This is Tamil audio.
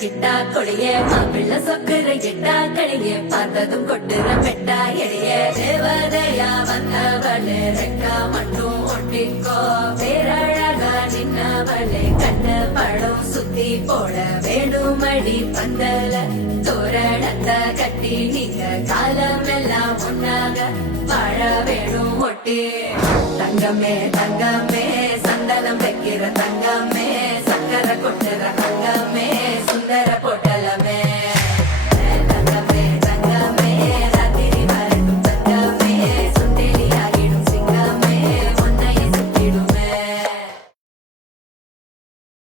கிட்டா கொடிய மாப்பிள்ள சொக்குற கிட்டா களிய பார்த்ததும் கொட்டுற பெட்டா எடைய தேவதையா வந்தவளே ரெக்கா மட்டும் ஒட்டிக்கோ பேரழகா நின்னவளே கண்ணு படம் சுத்தி போட வேணுமடி பந்தல தோரணத்தை கட்டி நீங்க காலமெல்லாம் ஒன்னாக வாழ வேணும் ஒட்டி தங்கமே தங்கமே சந்தனம் வைக்கிற தங்கமே சக்கரை கொட்டுற தங்கமே